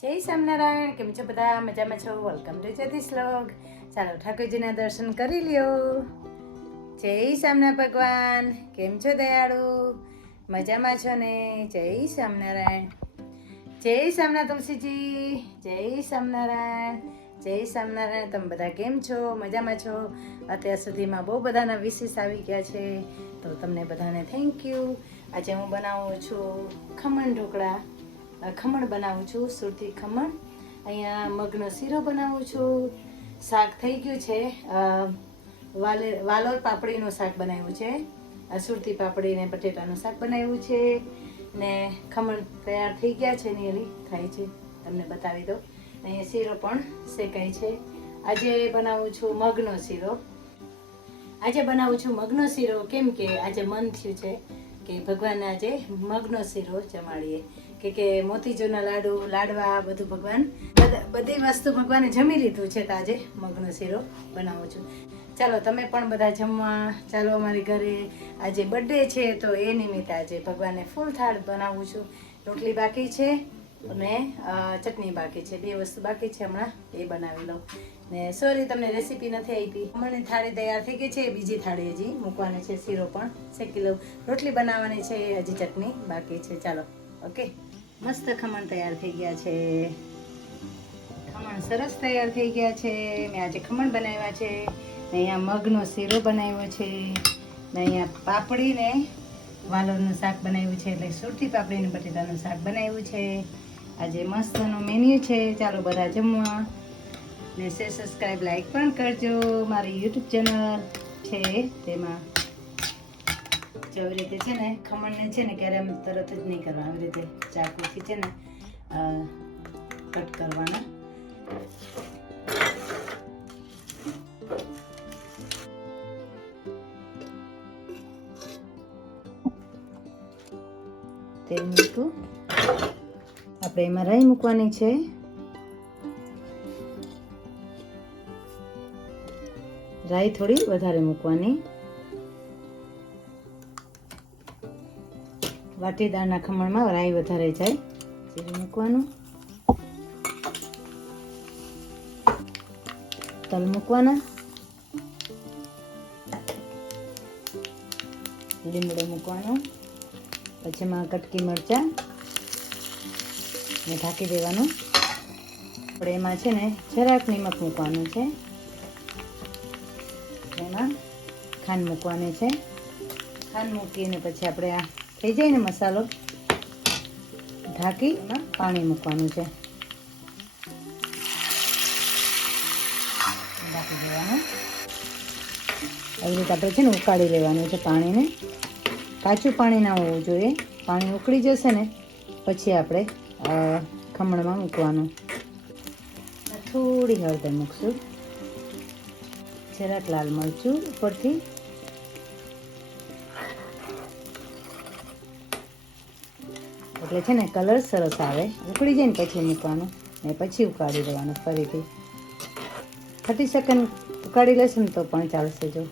જય સ્વામિનારાયણ. કેમ છો બધા? મજામાં છો? વેલકમ ટુ જ્યોતિષ વ્લોગ. ચાલો ઠાકોરજીના દર્શન કરી લ્યો. જય સ્વામિનારાયણ ભગવાન. કેમ છો દયાળુ? મજામાં છો ને? જય સ્વામિનારાયણ. જય સ્વામિનારાયણ તુલસીજી. જય સ્વામિનારાયણ. જય સ્વામિનારાયણ. તમે બધા કેમ છો? મજામાં છો? અત્યાર સુધીમાં બહુ બધાના વિશેષ આવી ગયા છે, તો તમને બધાને થેન્ક યુ. આજે હું બનાવું છું ખમણ ઢોકળા. ખમણ બનાવું છું, સુરતી ખમણ. અહીંયા મગનો શીરો બનાવું છું. શાક થઈ ગયું છે, વાલોર પાપડીનું શાક બનાવ્યું છે. સુરતી પાપડી ને બટેટાનું શાક બનાવ્યું છે ને ખમણ તૈયાર થઈ ગયા છે, નીલી થાય છે, તમને બતાવી દો. અહીંયા શીરો પણ શેકાય છે. આજે બનાવું છું મગનો શીરો. આજે બનાવું છું મગનો શીરો કેમ કે આજે મન થયું છે કે ભગવાનને આજે મગનો શીરો જમાડીએ. કે મોતીચૂરના લાડુ, લાડવા બધું ભગવાન, બધી વસ્તુ ભગવાને જમી લીધું છે, તો આજે મગનો શીરો બનાવું છું. ચાલો તમે પણ બધા જમવા ચાલો અમારી ઘરે. આજે બર્થડે છે, તો એ નિમિત્તે આજે ભગવાનને ફૂલ થાળ બનાવું છું. રોટલી બાકી છે અને ચટણી બાકી છે, બે વસ્તુ બાકી છે, હમણાં એ બનાવી લઉં. ને સોરી તમને રેસીપી નથી આપી. ખમણની થાળી તૈયાર થઈ ગઈ છે, બીજી થાળી હજી મૂકવાની છે. શીરો પણ શેકી લઉં, રોટલી બનાવવાની છે, હજી ચટણી બાકી છે. ચાલો ઓકે. મસ્ત ખમણ તૈયાર થઈ ગયા છે. ખમણ સરસ તૈયાર થઈ ગયા છે. મેં આજે ખમણ બનાવ્યા છે. અહીંયા મગનો શીરો બનાવ્યો છે ને અહીંયા પાપડી ને વાલોરનું શાક બનાવ્યું છે, એટલે સુરતી પાપડી ને બટેટાનું શાક બનાવ્યું છે. આજે મસ્તનો મેન્યુ છે. ચાલો બધા જમવા. ને શેર, સબસ્ક્રાઈબ, લાઈક પણ કરજો. મારી યુટ્યુબ ચેનલ છે તેમાં આવી રીતે છે ને ખમણને છે ને ક્યારે આમ તરત જ નહીં કરવા, આવી રીતે ચાકુથી છે ને કટ કરવાના. તેલ મૂકવું. આપણે એમાં રાઈ મૂકવાની છે. રાઈ થોડી વધારે મૂકવાની. વાટીદારના ખમણમાં રાઈ વધારે જાય, જીરું મૂકવાનું. તલ મૂકવાના. લીમડો મૂકવાનો. પછી એમાં કટકી મરચાં ને ઢાંકી દેવાનું. આપણે એમાં છે ને જરાક નિમક મૂકવાનું છે. એમાં ખાંડ મૂકવાની છે. ખાંડ મૂકીને પછી આપણે આ થઈ જાય ને મસાલો, ઢાંકી એમાં પાણી મૂકવાનું છે. ઢાંકી દેવાનું. આવી રીતે આપણે છે ને ઉકાળી લેવાનું છે પાણીને. કાચું પાણી ના હોવું જોઈએ. પાણી ઉકળી જશે ને પછી આપણે ખમણમાં મૂકવાનું. થોડી હળદર મૂકશું, જરાક લાલ મરચું ઉપરથી. એટલે છે ને કલર સરસ આવે. ઉકળી જાય ને પછી મૂકવાનું ને પછી ઉકાળી દેવાનું ફરીથી. 30 સેકન્ડ ઉકાળી લેશું ને તો પણ ચાલશે. જો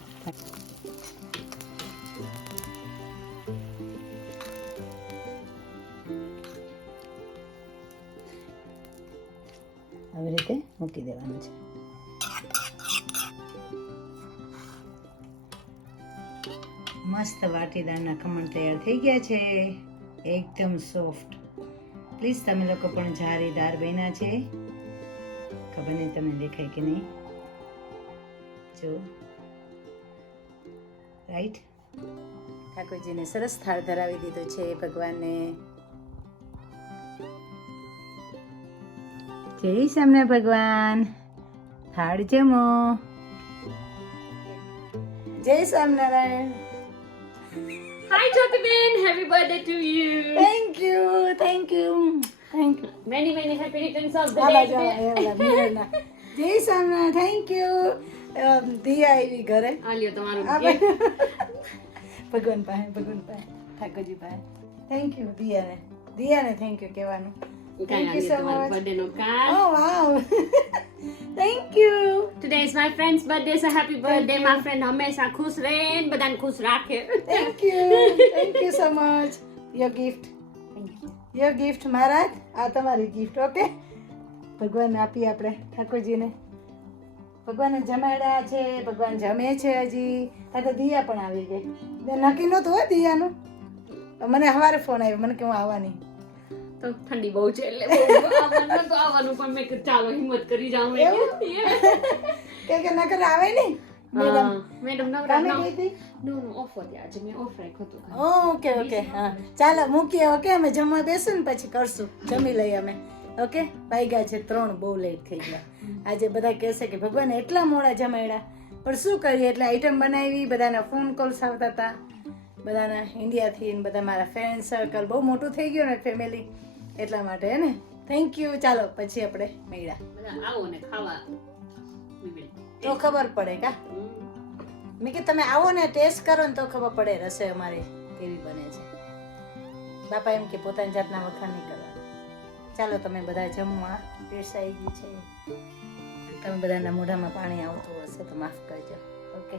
આવી રીતે મૂકી દેવાનું છે. મસ્ત વાટીદારના ખમણ તૈયાર થઈ ગયા છે, એકદમ સોફ્ટ. પ્લીઝ તમે લોકો પણ જારીદાર બન્યા છે. ખબર નહીં તમને દેખાય કે નહીં. જો રાઈટ. ઠાકોરજીને સરસ થાળ ધરાવી દીધો છે ભગવાનને. જય સ્વામિનારાયણ ભગવાન. થાળ જમો. જય Swaminarayan. Hi Jyotiben, happy birthday to you. Thank you, thank you, thank you. Many happy returns of the આ day. બાજુ જય સ્વામિનારાયણ. Thank you. દિયા આવી ઘરે. આ લ્યો તમારું આ gift. ભગવાન પાસે ઠાકોરજી પાસે. થેન્ક યુ દિયાને થેન્ક યુ કહેવાનું. કાંઈ Thank you આ so લ્યો તમારું much. birthday no card. Oh wow. Thank you. Today is my friend's birthday, so happy birthday. My friend હંમેશા ખુશ રહે ને બધાને ખુશ રાખે. Thank you. Thank you so much. Your gift. Your gift મહારાજ. આ તમારી gift. Okay. ભગવાન આપીએ આપણે ઠાકોરજીને. ભગવાનને જમાડ્યા છે, ભગવાન જમે છે હજી. આ તો દિયા પણ આવી ગઈ. નક્કી નહોતું હોય દિયાનું. મને સવારે ફોન આવ્યો, મને કે હું આવવાની. તો ઠંડી બહુ છે એટલે આવવાનું પણ મેં કીધું ચાલો હિંમત કરી જાઉં કે નકર આવે નહીં. મેડમ કામે ગઈ હતી? ઓફ હતી આજે, મેં ઓફ રાખ્યું હતું. ઓકે ઓકે હા ચાલો મૂકીએ. ઓકે અમે જમવા બેસું ને પછી કરશું, જમી લઈએ અમે. ઓકે વાગ્યા છે 3, બહુ લેટ થઈ ગયા. આજે બધા કહેશે કે ભગવાન એટલા મોડા જમાડ્યા, પણ શું કરીએ, એટલે આઈટમ બનાવી. બધાના ફોન કોલ્સ આવતા હતા, બધાના ઇન્ડિયાથી ને બધા મારા ફ્રેન્ડ સર્કલ બહુ મોટું થઈ ગયું ને ફેમિલી, એટલા માટે હે ને. Thank you. ચાલો પછી આપણે મળ્યા. બધા આવો ને ખાવા તો ખબર પડે કા. મેં કે તમે આવો ને ટેસ્ટ કરો ને તો ખબર પડે રસોઈ અમારી કેવી બને છે. બાપા એમ કે પોતાની જાતના વખાણ નહીં કરવાના. ચાલો તમે બધા જમવા પીરસાઈ ગયું છે. તમે બધાના મોઢામાં પાણી આવતું હશે તો માફ કરજો. ઓકે.